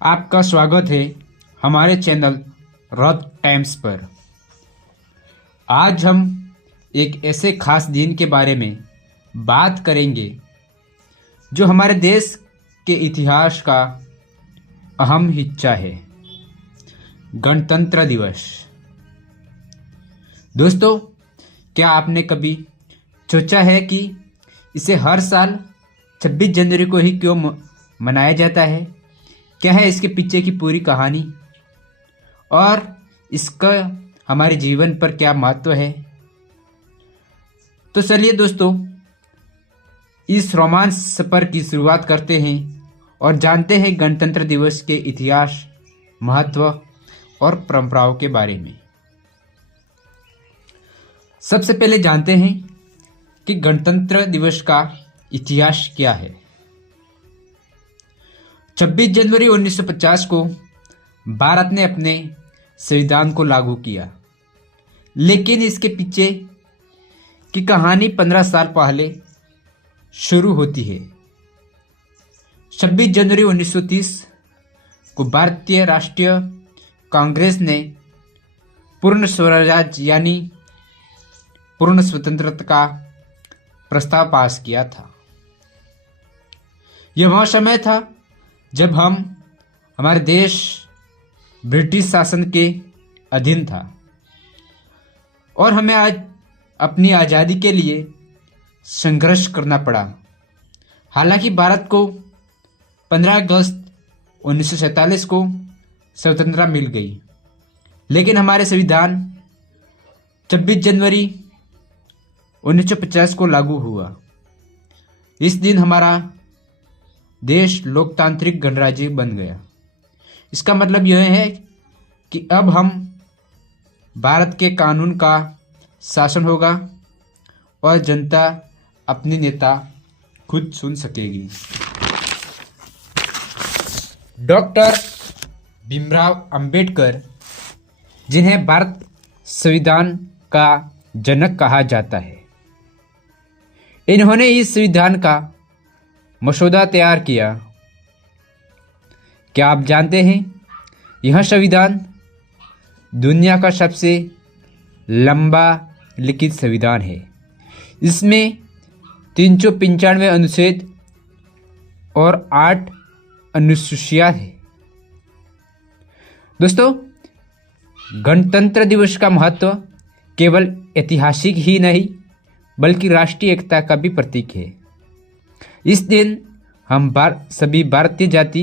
आपका स्वागत है हमारे चैनल रॉक टाइम्स पर। आज हम एक ऐसे खास दिन के बारे में बात करेंगे जो हमारे देश के इतिहास का अहम हिस्सा है, गणतंत्र दिवस। दोस्तों, क्या आपने कभी सोचा है कि इसे हर साल 26 जनवरी को ही क्यों मनाया जाता है? क्या है इसके पीछे की पूरी कहानी और इसका हमारे जीवन पर क्या महत्व है? तो चलिए दोस्तों, इस रोमांच सफर की शुरुआत करते हैं और जानते हैं गणतंत्र दिवस के इतिहास, महत्व और परंपराओं के बारे में। सबसे पहले जानते हैं कि गणतंत्र दिवस का इतिहास क्या है। 26 जनवरी 1950 को भारत ने अपने संविधान को लागू किया, लेकिन इसके पीछे की कहानी 15 साल पहले शुरू होती है। 26 जनवरी 1930 को भारतीय राष्ट्रीय कांग्रेस ने पूर्ण स्वराज यानी पूर्ण स्वतंत्रता का प्रस्ताव पास किया था। यह वह समय था जब हमारे देश ब्रिटिश शासन के अधीन था और हमें आज अपनी आज़ादी के लिए संघर्ष करना पड़ा। हालांकि भारत को 15 अगस्त 1947 को स्वतंत्रता मिल गई, लेकिन हमारे संविधान 26 जनवरी 1950 को लागू हुआ। इस दिन हमारा देश लोकतांत्रिक गणराज्य बन गया। इसका मतलब यह है कि अब हम भारत के कानून का शासन होगा और जनता अपने नेता खुद चुन सकेगी। डॉक्टर भीमराव अंबेडकर, जिन्हें भारत संविधान का जनक कहा जाता है, इन्होंने इस संविधान का मसौदा तैयार किया। क्या आप जानते हैं, यह संविधान दुनिया का सबसे लंबा लिखित संविधान है। इसमें 395 अनुच्छेद और 8 अनुसूचियां हैं। दोस्तों, गणतंत्र दिवस का महत्व केवल ऐतिहासिक ही नहीं बल्कि राष्ट्रीय एकता का भी प्रतीक है। इस दिन हम सभी भारतीय जाति,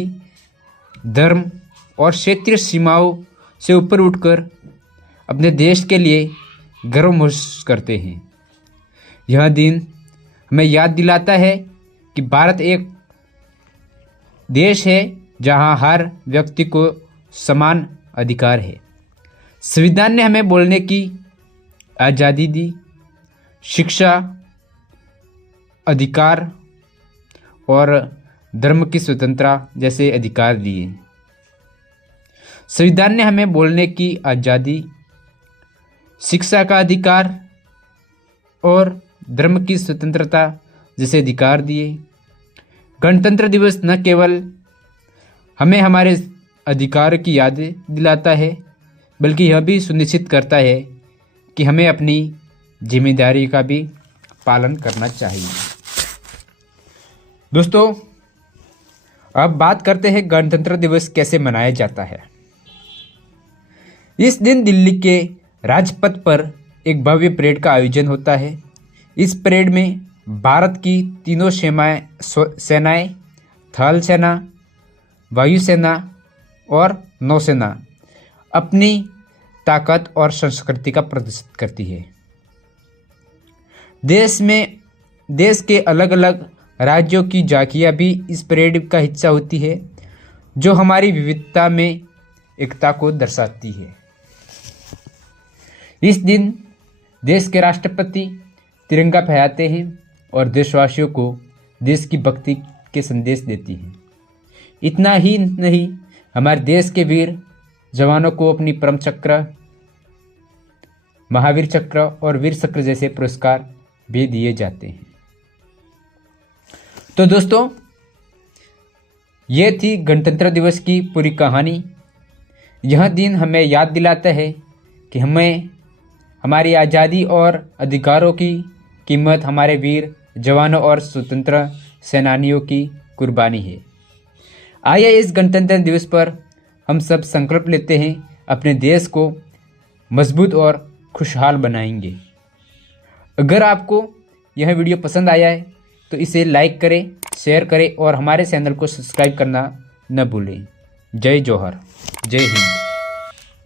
धर्म और क्षेत्रीय सीमाओं से ऊपर उठकर अपने देश के लिए गर्व महसूस करते हैं। यह दिन हमें याद दिलाता है कि भारत एक देश है जहां हर व्यक्ति को समान अधिकार है। संविधान ने हमें बोलने की आज़ादी दी, शिक्षा अधिकार और धर्म की स्वतंत्रता जैसे अधिकार दिए। संविधान ने हमें बोलने की आज़ादी, शिक्षा का अधिकार और धर्म की स्वतंत्रता जैसे अधिकार दिए। गणतंत्र दिवस न केवल हमें हमारे अधिकार की याद दिलाता है बल्कि यह भी सुनिश्चित करता है कि हमें अपनी जिम्मेदारी का भी पालन करना चाहिए। दोस्तों, अब बात करते हैं गणतंत्र दिवस कैसे मनाया जाता है। इस दिन दिल्ली के राजपथ पर एक भव्य परेड का आयोजन होता है। इस परेड में भारत की तीनों सेनाएं, थल सेना, वायुसेना और नौसेना अपनी ताकत और संस्कृति का प्रदर्शित करती है। देश के अलग अलग राज्यों की झांकियां भी इस परेड का हिस्सा होती है, जो हमारी विविधता में एकता को दर्शाती है। इस दिन देश के राष्ट्रपति तिरंगा फहराते हैं और देशवासियों को देश की भक्ति के संदेश देती हैं। इतना ही नहीं, हमारे देश के वीर जवानों को अपनी परम चक्र, महावीर चक्र और वीर चक्र जैसे पुरस्कार भी दिए जाते हैं। तो दोस्तों, ये थी गणतंत्र दिवस की पूरी कहानी। यह दिन हमें याद दिलाता है कि हमें हमारी आज़ादी और अधिकारों की कीमत हमारे वीर जवानों और स्वतंत्र सेनानियों की कुर्बानी है। आइए इस गणतंत्र दिवस पर हम सब संकल्प लेते हैं, अपने देश को मजबूत और खुशहाल बनाएंगे। अगर आपको यह वीडियो पसंद आया है तो इसे लाइक करें, शेयर करें और हमारे चैनल को सब्सक्राइब करना न भूलें। जय जौहर, जय हिंद।